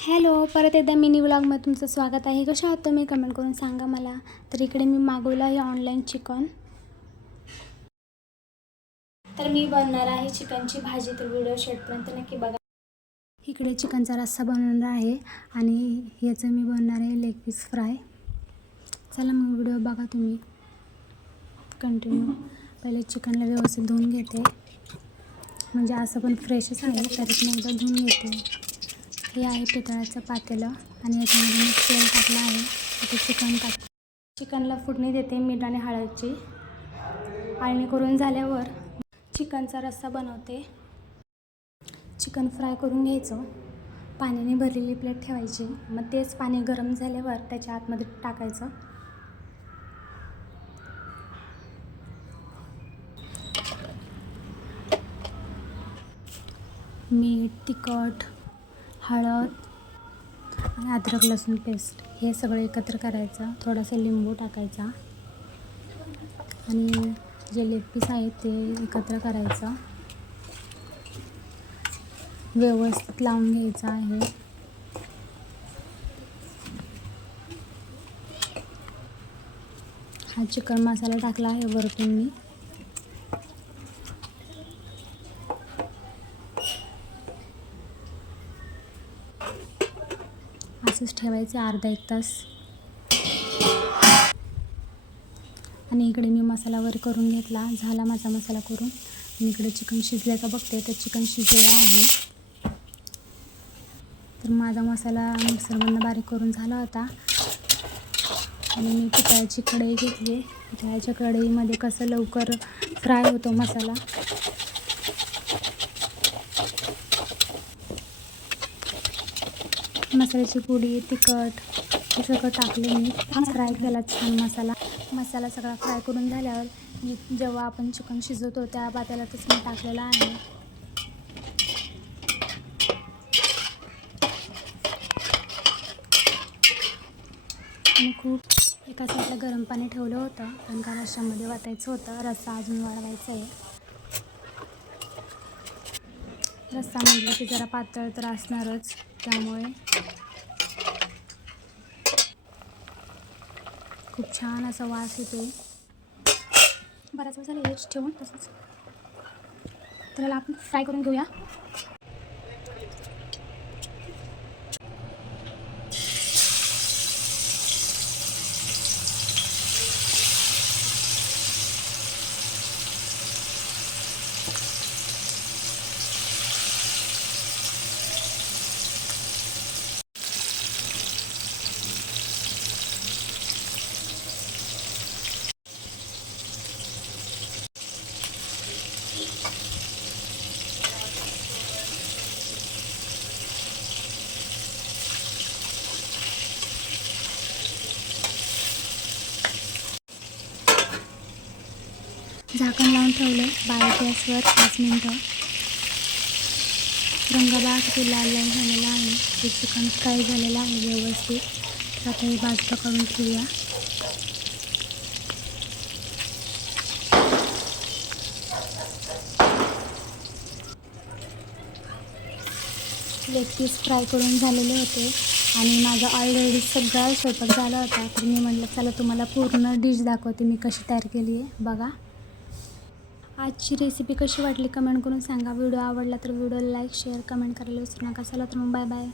Hello परत एकदा mini व्लॉगमध्ये तुमचं स्वागत आहे. कशा आहात तुम्ही? कमेंट करून सांगा मला. तर इकडे मी मागवलं आहे ऑनलाईन चिकन. तर मी बनणार आहे चिकनची भाजी. तर व्हिडिओ शेवटपर्यंत नक्की बघा. इकडे चिकनचा रस्सा बनवणार आहे आणि याचं मी बनणार आहे लेग पीस फ्राय चला मग व्हिडिओ बघा तुम्ही. कंटिन्यू पहिले चिकनला व्यवस्थित धुवून घेते. म्हणजे असं पण फ्रेशच आहे तरी मी एकदा धुवून घेते. हे आहे पितळाचं पातेलं आणि याच्यामध्ये मी तेल टाकलं आहे. इथे चिकन टाक चिकनला फुडणी देते मीठ आणि हळदची. आळणी करून झाल्यावर चिकनचा रस्सा बनवते. चिकन फ्राय करून घ्यायचं. पाण्याने भरलेली प्लेट ठेवायची. मग तेच पाणी गरम झाल्यावर त्याच्या आतमध्ये टाकायचं. मीठ तिखट हळद आणि अद्रक लसूण पेस्ट हे सगळं एकत्र करायचं. थोडासा लिंबू टाकायचा. आणि जे लेग पीस आहेत ते एकत्र करायचं. व्यवस्थित लावून घ्यायचं आहे. हा चिकन मसाला टाकला आहे वरतून मी. असंच ठेवायचं अर्धा एक तास. आणि इकडे मी मसाला वर करून घेतला. झाला माझा मसाला करून. मी इकडे चिकन शिजलं का बघते. तर चिकन शिजलेलं आहे. तर माझा मसाला मिक्सरमधनं बारीक करून झाला होता. आणि मी पितळाची कढई घेतली. पितळाच्या कढईमध्ये कसं लवकर फ्राय होतो मसाला. मसाल्याची पुडी तिखट हे सगळं टाकले मी. फ्राय केला छान मसाला. मसाला सगळा फ्राय करून झाल्यावर जेव्हा आपण चिकन शिजवतो त्या पात्यालातच मी टाकलेला आहे. खूप एका साईडला गरम पाणी ठेवलं होतं कारण का रशामध्ये वाटायचं होतं रस्सा अजून वाढवायचा आहे. रस्सा म्हटलं की जरा पातळ तर असणारच त्यामुळे. खूप छान असा वास येतो बराच वेळ झाला हेच ठेवून तसंच. त्याला आपण फ्राय करून घेऊया. झाकण लावून ठेवलं आहे गॅसवर पाच मिनटं. रंगबाग किती लाल लाल झालेला आहे. ते चिकन फ्राय झालेलं आहे व्यवस्थित. तर आता हे बाजूला करून ठेवूया. लेग पीस फ्राय करून झालेले होते. आणि माझा ऑलरेडी सगळा स्वयंपाक झाला होता. तर मी म्हटलं चला तुम्हाला पूर्ण डिश दाखवते. मी कशी तयार केली आहे. बघा. आजची रेसिपी कशी वाटली कमेंट करून सांगा. व्हिडिओ आवडला तर व्हिडिओला लाईक शेअर कमेंट करायला विसरू नका. चला तर मग बाय बाय